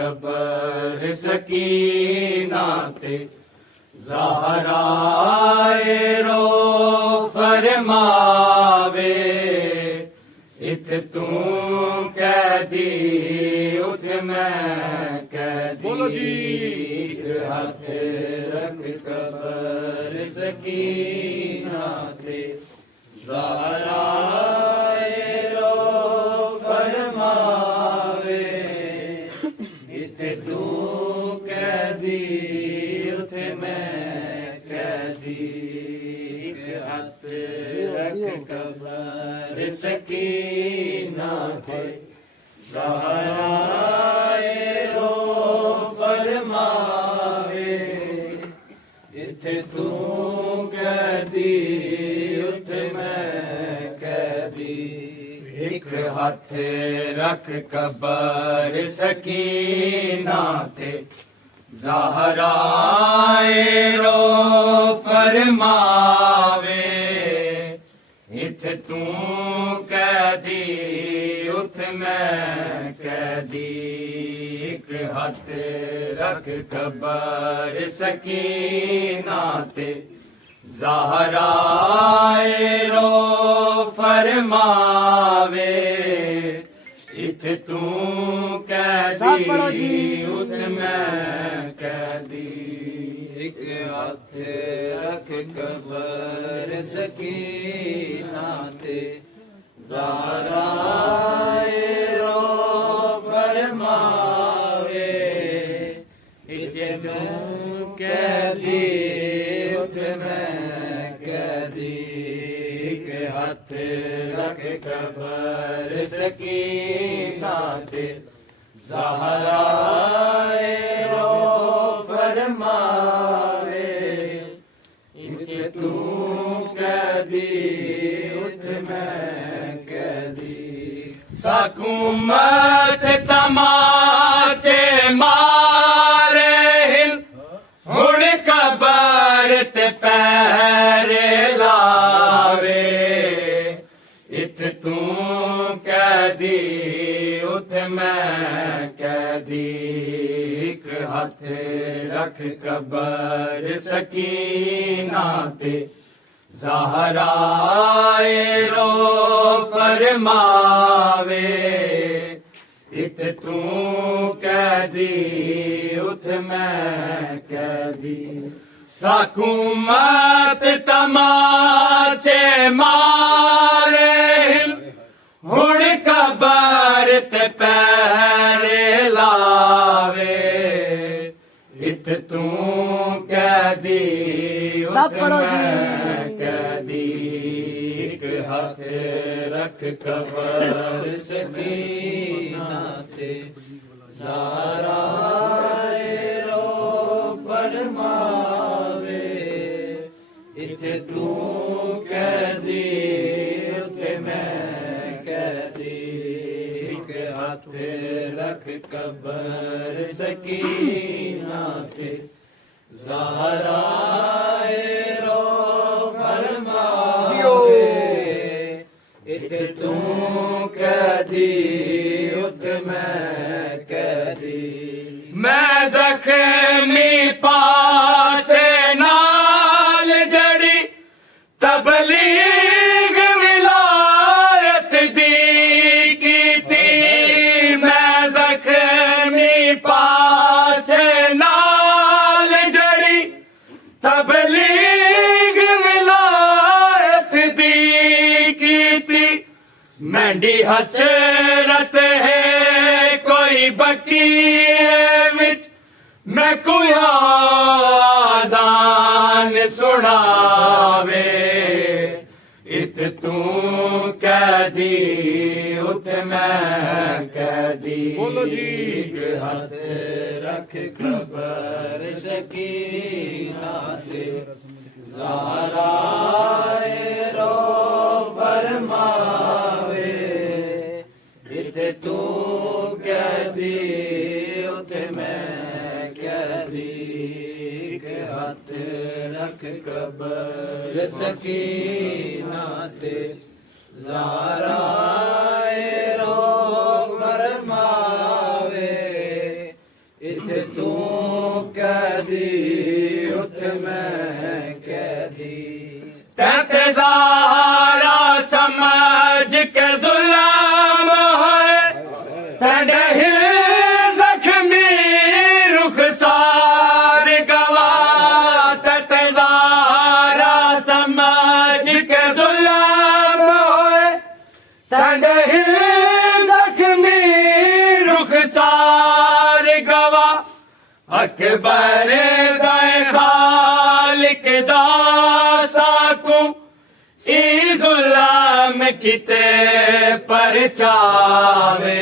Cover Sakina ते ज़हरा रो फरमावे इत तू कैदी उठ मैं कैदी। बोलो जी। हाथ रख कबर सकीना ते ज़हरा रो फरमावे इत तू कैदी उठ मैं कैदी। हाथ रख कबर सकीना ते ज़हरा रो फरमावे इत्थे तू कैदी उठ मैं कैदी। एक हाथ रख कबर सकीना ते ज़हरा रो फरमावे इत तू कैदी उठ मैं कैदी। एक हाथ रख कबर सकीना ते ज़हरा रो फरमावे इत तू कैदी उठ मैं कैदी। एक हाथ रख कबर सकीना ते ज़हरा रो फरमावे इत तू कैदी उठ मैं कैदी। एक हाथ रख कबर सकीना ते ज़हरा रो फरमावे इत तू कैदी उठ मैं कैदी। हुकूमत तमाचे मारे हुण कबर ते पैरे लावे इत तू कैदी उठ मैं कैदी। एक हाथ रख कबर सकीना ते ज़हरा रो फरमावे इत तू कैदी उठ मैं कैदी। हुकूमत तमाचे मारे हुण कबर ते पैरे लावे इत तू कैदी उठ मैं कैदी। एक हाथ रख कबर सकीना ते ज़हरा रो फरमावे इत तू कैदी उठ मैं कैदी। एक हाथ रख कबर सकीना ते ज़हरा रो फरमावे इत तू कैदी उठ मैं कैदी। मैं ज़ख्मी पासे नाल जड़ी तबलीग विलायत मैंडी हसरत है कोई बकी विच मैं कोई आजान सुनावे इत तू कह दी उत मैं कह दी बोलो जी। एक हाथ रख खबर सकीना ते ज़ारा रो फरमावे इत तू कह दी उत मैं कह दी एक हाथ रख खबर सकीना ते ज़ारा रो फरमावे इत तू कह दी उत मैं कह दी तैते ज़ारा समझ के जुल्म है तेरे हिल जख्मी रुखसार गवा तैते ज़ारा समझ के जुल्म है तेरे हिल जख्मी रुखसार गवा अकबर दाए खालिक दा साकू ई जुल्म किते परचावे